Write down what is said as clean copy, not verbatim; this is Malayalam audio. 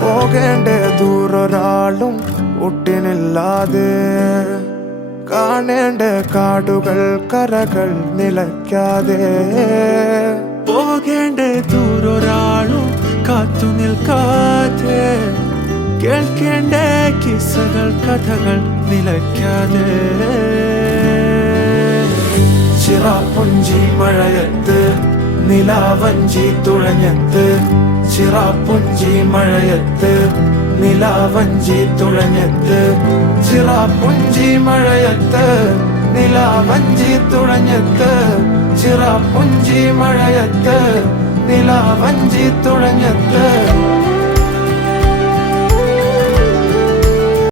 പോകേണ്ട ദൂരൊരാളും ഒട്ടിനില്ലാതെ, കാണേണ്ട കാടുകൾ കരകൾ നിലയ്ക്കാതെ. പോകേണ്ട ദൂരൊരാളും കാത്തു നിൽക്കാതെ, കേൾക്കേണ്ട കിസ്സകൾ കഥകൾ നിലയ്ക്കാതെ. ചിറാപ്പുഞ്ചി മഴയത്ത് നിലാവഞ്ചി തുഴഞ്ഞത്ത്, ചിറാപ്പുഞ്ചി മഴയത്ത് നിലാവഞ്ചി തുഴഞ്ഞത്ത്, ചിറാപ്പുഞ്ചി മഴയത്ത് നിലാവഞ്ചി തുഴഞ്ഞത്ത്, ചിറാപ്പുഞ്ചി മഴയത്ത് നിലാവഞ്ചി തുഴഞ്ഞത്ത്.